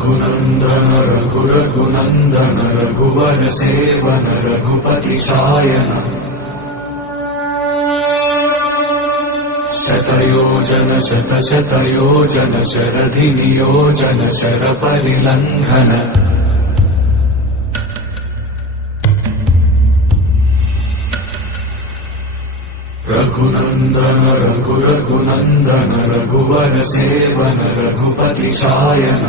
रघुनंदन रघुनंदन रघुवर seven Raghupati Shayan शतयोजन शतशतयोजन शरधि नियोजन sir परिलंघन Raghunandan Raghunandan रघुवर seven Raghupati Shayan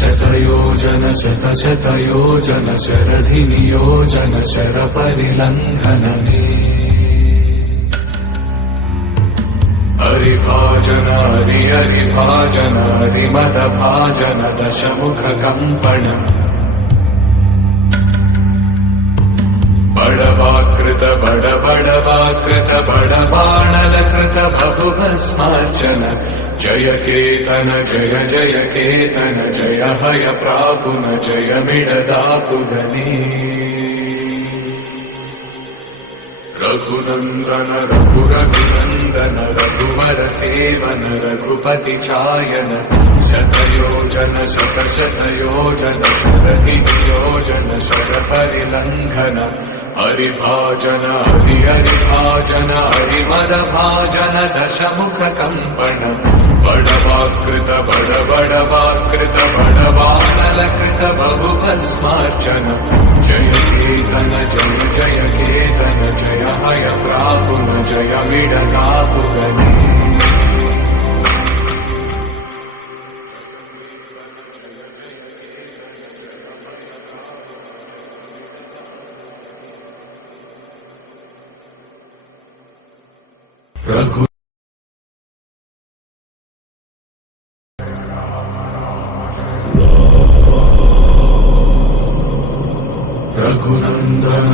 शतयोजन शतशतयोजन शरधि नियोजन sir परिलंघन हरिभाजन हरिभाजन हरिमद भाजन दशमुख कंपन बड़वाकृत बड़वाकृत बड़बाणलकृत बहुभस्मार्चन जय केतन जय जय केतन जय हय प्रापुन जय मिडदापुगनी रघुनंदन रघुनंदन रघुवर सेवन रघुपति चायन शतयोजन शतशतयोजन शरधि नियोजन शर परिलंघन हरिभाजन हरिभाजन हरिमद भाजन दशमुख कंपन बड़वाकृत बड़वाकृत बड़बाणलकृत बहुभस्मार्चन जय केतन जय जय केतन जय हय प्रापुन जय मिडदापुगनी रघु रघुनंदन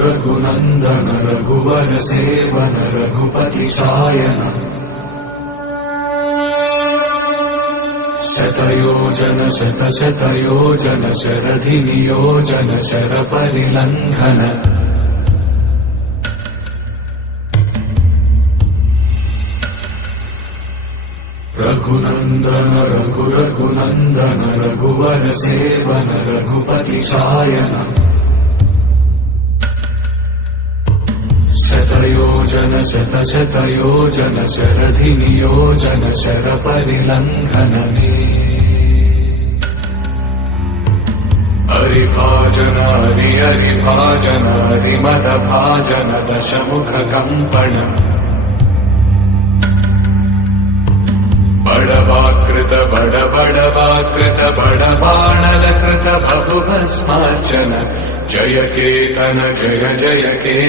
रघुनंदन रघुवर सेवन रघुपति शायन शतयोजन शतशतयोजन शरधि नियोजन शर परिलंघन रघुनंदन रघुनंदन रघुवर सेवन रघुपति शायन शतयोजन शतशतयोजन शरधि नियोजन शर परिलंघन हरिभाजन हरिभाजन हरिमद भाजन दशमुख कंपन बड़वाकृत बड़वाकृत बड़बाणलकृत बहुभस्मार्चन जय केतन जय जय केतन